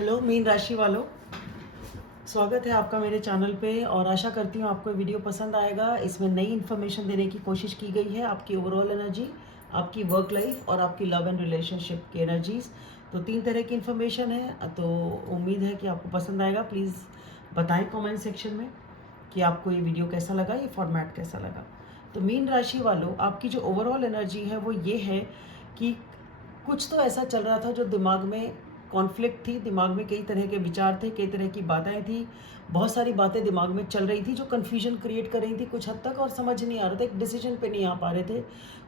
Hello mean राशि वालों, स्वागत है आपका मेरे चैनल पे और आशा करती हूँ आपको वीडियो पसंद आएगा। इसमें नई इन्फॉर्मेशन देने की कोशिश की गई है, आपकी ओवरऑल एनर्जी, आपकी वर्क लाइफ और आपकी लव एंड रिलेशनशिप की एनर्जीज। तो 3 तरह की इन्फॉर्मेशन है, तो उम्मीद है कि आपको पसंद आएगा। प्लीज़ बताएं कमेंट सेक्शन में कि आपको ये वीडियो कैसा लगा, ये फॉर्मेट कैसा लगा। तो मीन राशि वालों, आपकी जो ओवरऑल एनर्जी है वो ये है कि कुछ तो ऐसा चल रहा था जो दिमाग में कॉन्फ्लिक्ट थी, दिमाग में कई तरह के विचार थे, कई तरह की बातें थी, बहुत सारी बातें दिमाग में चल रही थी जो कन्फ्यूजन क्रिएट कर रही थी कुछ हद तक, और समझ नहीं आ रहा था, एक डिसीजन पे नहीं आ पा रहे थे,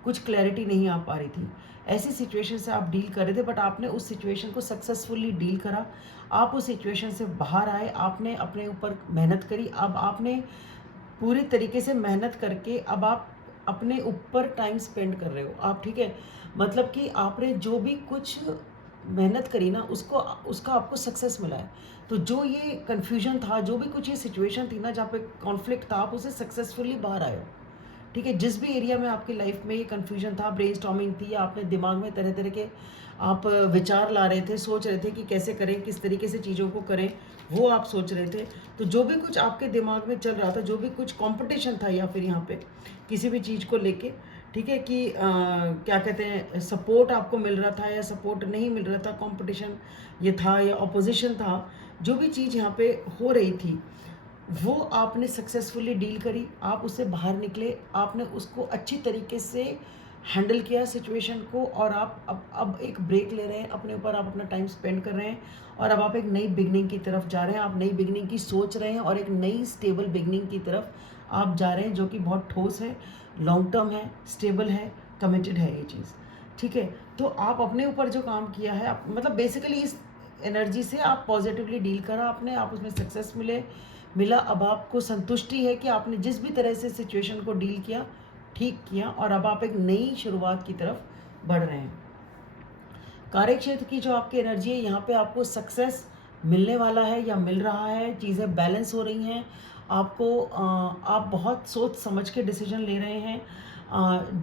कुछ क्लैरिटी नहीं आ पा रही थी। ऐसी सिचुएशन से आप डील कर रहे थे, बट आपने उस सिचुएशन को सक्सेसफुली डील करा। आप उस सिचुएशन से बाहर आए, आपने अपने ऊपर मेहनत करी। अब आपने पूरी तरीके से मेहनत करके अब आप अपने ऊपर टाइम स्पेंड कर रहे हो आप, ठीक है। मतलब कि आपने जो भी कुछ मेहनत करी ना, उसको उसका आपको सक्सेस मिला है। तो जो ये कन्फ्यूजन था, जो भी कुछ ये सिचुएशन थी ना जहाँ पे कॉन्फ्लिक्ट था, आप उसे सक्सेसफुली बाहर आए हो, ठीक है। जिस भी एरिया में आपकी लाइफ में ये कन्फ्यूजन था, ब्रेनस्टॉर्मिंग थी, या आपने दिमाग में तरह तरह के आप विचार ला रहे थे, सोच रहे थे कि कैसे करें, किस तरीके से चीज़ों को करें, वो आप सोच रहे थे। तो जो भी कुछ आपके दिमाग में चल रहा था, जो भी कुछ कंपटीशन था, या फिर यहाँ पे किसी भी चीज़ को लेके, ठीक है, कि क्या कहते हैं, सपोर्ट आपको मिल रहा था या सपोर्ट नहीं मिल रहा था, कंपटीशन ये था या अपोजिशन था, जो भी चीज़ यहाँ पे हो रही थी वो आपने सक्सेसफुली डील करी, आप उससे बाहर निकले, आपने उसको अच्छी तरीके से हैंडल किया सिचुएशन को, और आप अब एक ब्रेक ले रहे हैं अपने ऊपर, आप अपना टाइम स्पेंड कर रहे हैं, और अब आप एक नई बिगनिंग की तरफ जा रहे हैं। आप नई बिगनिंग की सोच रहे हैं और एक नई स्टेबल बिगनिंग की तरफ आप जा रहे हैं, जो कि बहुत ठोस है, लॉन्ग टर्म है, स्टेबल है, कमिटेड है ये चीज़, ठीक है। तो आप अपने ऊपर जो काम किया है, मतलब बेसिकली इस एनर्जी से आप पॉजिटिवली डील करा आपने, आप उसमें सक्सेस मिला। अब आपको संतुष्टि है कि आपने जिस भी तरह से सिचुएशन को डील किया, ठीक किया, और अब आप एक नई शुरुआत की तरफ बढ़ रहे हैं। कार्य क्षेत्र की जो आपकी एनर्जी है, यहाँ पे आपको सक्सेस मिलने वाला है या मिल रहा है, चीज़ें बैलेंस हो रही हैं आपको। आप बहुत सोच समझ के डिसीजन ले रहे हैं,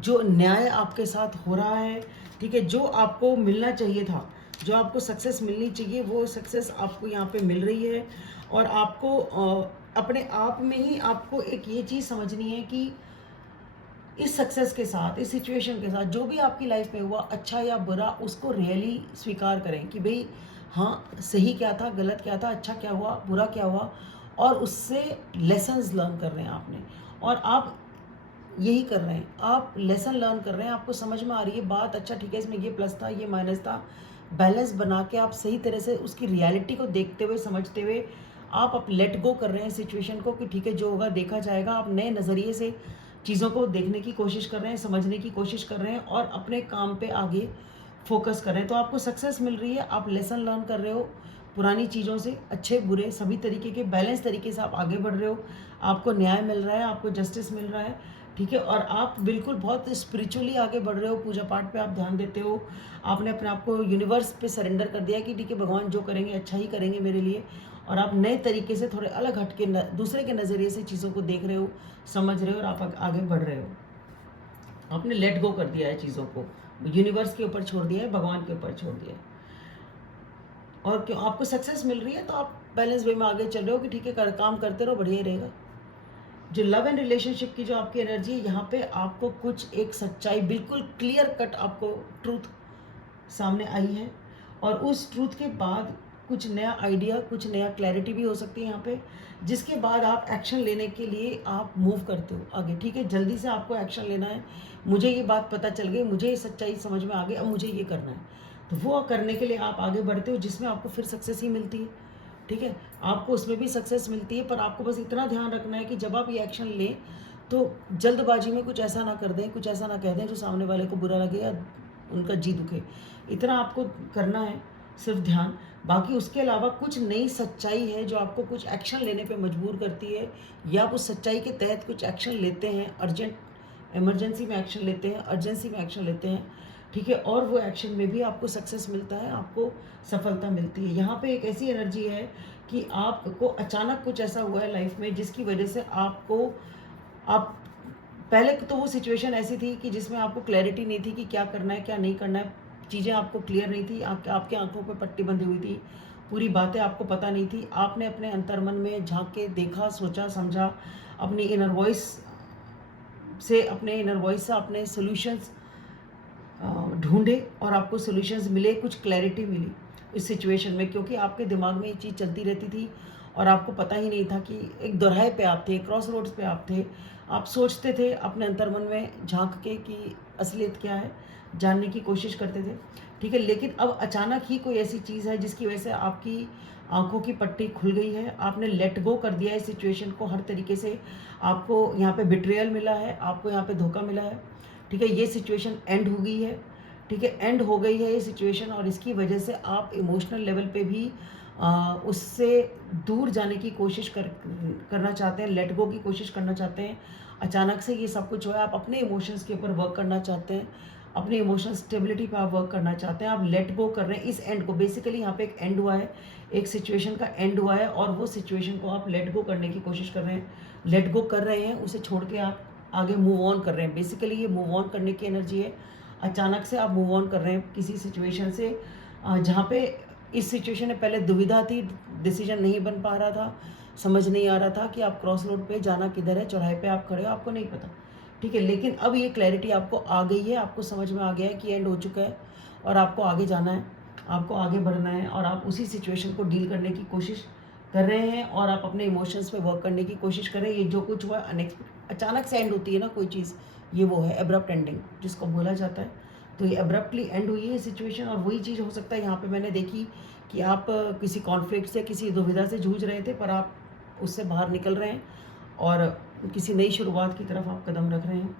जो न्याय आपके साथ हो रहा है, ठीक है। जो आपको मिलना चाहिए था, जो आपको सक्सेस मिलनी चाहिए, वो सक्सेस आपको यहाँ पे मिल रही है। और आपको अपने आप में ही आपको एक ये चीज़ समझनी है कि इस सक्सेस के साथ, इस सिचुएशन के साथ, जो भी आपकी लाइफ में हुआ, अच्छा या बुरा, उसको रियली स्वीकार करें कि भाई हाँ, सही क्या था, गलत क्या था, अच्छा क्या हुआ, बुरा क्या हुआ, और उससे लेसन्स लर्न कर रहे हैं आपने। और आप यही कर रहे हैं, आप लेसन लर्न कर रहे हैं, आपको समझ में आ रही है बात, अच्छा ठीक है, इसमें ये प्लस था, ये माइनस था, बैलेंस बना के आप सही तरह से उसकी रियलिटी को देखते हुए, समझते हुए, आप लेट गो कर रहे हैं सिचुएशन को कि ठीक है, जो होगा देखा जाएगा। आप नए नज़रिए से चीज़ों को देखने की कोशिश कर रहे हैं, समझने की कोशिश कर रहे हैं, और अपने काम पे आगे फोकस कर रहे हैं। तो आपको सक्सेस मिल रही है, आप लेसन लर्न कर रहे हो पुरानी चीज़ों से, अच्छे बुरे सभी तरीके के बैलेंस तरीके से आप आगे बढ़ रहे हो, आपको न्याय मिल रहा है, आपको जस्टिस मिल रहा है, ठीक है। और आप बिल्कुल बहुत स्पिरिचुअली आगे बढ़ रहे हो, पूजा पाठ पे आप ध्यान देते हो, आपने अपने आप को यूनिवर्स पे सरेंडर कर दिया कि ठीक है, भगवान जो करेंगे अच्छा ही करेंगे मेरे लिए। और आप नए तरीके से, थोड़े अलग हट के, दूसरे के नज़रिए से चीज़ों को देख रहे हो, समझ रहे हो, और आप आगे बढ़ रहे हो। आपने लेट गो कर दिया है चीज़ों को, यूनिवर्स के ऊपर छोड़ दिया है, भगवान के ऊपर छोड़ दिया है, और क्यों आपको सक्सेस मिल रही है तो आप बैलेंस वे में आगे चल रहे हो कि ठीक है, काम करते रहो, बढ़िया ही रहेगा। जो लव एंड रिलेशनशिप की जो आपकी एनर्जी है, यहाँ पे आपको कुछ एक सच्चाई, बिल्कुल क्लियर कट आपको ट्रूथ सामने आई है, और उस ट्रूथ के बाद कुछ नया आइडिया, कुछ नया क्लैरिटी भी हो सकती है यहाँ पे, जिसके बाद आप एक्शन लेने के लिए आप मूव करते हो आगे, ठीक है। जल्दी से आपको एक्शन लेना है, मुझे ये बात पता चल गई, मुझे ये सच्चाई समझ में आ गई, अब मुझे ये करना है, तो वो करने के लिए आप आगे बढ़ते हो, जिसमें आपको फिर सक्सेस ही मिलती है, ठीक है। आपको उसमें भी सक्सेस मिलती है, पर आपको बस इतना ध्यान रखना है कि जब आप ये एक्शन लें तो जल्दबाजी में कुछ ऐसा ना कर दें, कुछ ऐसा ना कह दें जो सामने वाले को बुरा लगे या उनका जी दुखे। इतना आपको करना है, सिर्फ ध्यान। बाकी उसके अलावा कुछ नई सच्चाई है जो आपको कुछ एक्शन लेने पे मजबूर करती है, या आप उस सच्चाई के तहत कुछ एक्शन लेते हैं, अर्जेंट इमरजेंसी में एक्शन लेते हैं, अर्जेंसी में एक्शन लेते हैं, ठीक है। और वो एक्शन में भी आपको सक्सेस मिलता है, आपको सफलता मिलती है। यहाँ पे एक ऐसी एनर्जी है कि आपको अचानक कुछ ऐसा हुआ है लाइफ में जिसकी वजह से आपको, आप पहले तो वो सिचुएशन ऐसी थी कि जिसमें आपको क्लैरिटी नहीं थी कि क्या करना है, क्या नहीं करना है, चीज़ें आपको क्लियर नहीं थी, आपके आंखों पे पट्टी बंधी हुई थी, पूरी बातें आपको पता नहीं थी। आपने अपने अंतर्मन में झांक के देखा, सोचा, समझा, अपनी इनर वॉइस से अपने सॉल्यूशंस ढूंढे और आपको सॉल्यूशंस मिले, कुछ क्लैरिटी मिली इस सिचुएशन में, क्योंकि आपके दिमाग में ये चीज़ चलती रहती थी और आपको पता ही नहीं था कि एक दोराहे पे आप थे, क्रॉस रोड्स पे आप थे। आप सोचते थे अपने अंतर्मन में झांक के कि असलियत क्या है, जानने की कोशिश करते थे, ठीक है। लेकिन अब अचानक ही कोई ऐसी चीज़ है जिसकी वजह से आपकी आंखों की पट्टी खुल गई है, आपने लेट गो कर दिया है सिचुएशन को हर तरीके से। आपको यहाँ पे बिट्रेयल मिला है, आपको यहाँ पे धोखा मिला है, ठीक है। ये सिचुएशन एंड हो गई है, ठीक है, एंड हो गई है ये सिचुएशन, और इसकी वजह से आप इमोशनल लेवल पे भी उससे दूर जाने की कोशिश करना चाहते हैं, लेट गो की कोशिश करना चाहते हैं। अचानक से ये सब कुछ हुआ है, आप अपने इमोशंस के ऊपर वर्क करना चाहते हैं, अपने इमोशनल स्टेबिलिटी पे आप वर्क करना चाहते हैं, आप लेट गो कर रहे हैं इस एंड को। बेसिकली यहाँ पे एक एंड हुआ है, एक सिचुएशन का एंड हुआ है, और वो सिचुएशन को आप लेट गो करने की कोशिश कर रहे हैं, लेट गो कर रहे हैं, उसे छोड़ के आप आगे मूव ऑन कर रहे हैं। बेसिकली ये मूव ऑन करने की एनर्जी है। अचानक से आप मूव ऑन कर रहे हैं किसी सिचुएशन से, जहाँ पे इस सिचुएशन में पहले दुविधा थी, डिसीजन नहीं बन पा रहा था, समझ नहीं आ रहा था कि आप क्रॉस रोड पे जाना किधर है, चौराहे पे आप खड़े हो, आपको नहीं पता, ठीक है। लेकिन अब ये क्लैरिटी आपको आ गई है, आपको समझ में आ गया है कि एंड हो चुका है और आपको आगे जाना है, आपको आगे बढ़ना है, और आप उसी सिचुएशन को डील करने की कोशिश कर रहे हैं और आप अपने इमोशंस पे वर्क करने की कोशिश कर रहे हैं। ये जो कुछ हुआ अनएक्सपेक्टेड, अचानक से एंड होती है ना कोई चीज़, ये वो है एब्रप्ट एंडिंग जिसको बोला जाता है। तो ये एब्रप्टली एंड हुई है सिचुएशन, और वही चीज़ हो सकता है यहाँ पे मैंने देखी कि आप किसी कॉन्फ्लिक्ट से, किसी दुविधा से जूझ रहे थे, पर आप उससे बाहर निकल रहे हैं और किसी नई शुरुआत की तरफ आप कदम रख रहे हैं।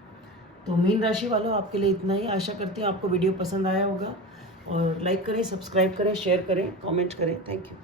तो मीन राशि वालों, आपके लिए इतना ही। आशा करती हूँ आपको वीडियो पसंद आया होगा, और लाइक करें, सब्सक्राइब करें, शेयर करें, कमेंट करें। Thank you.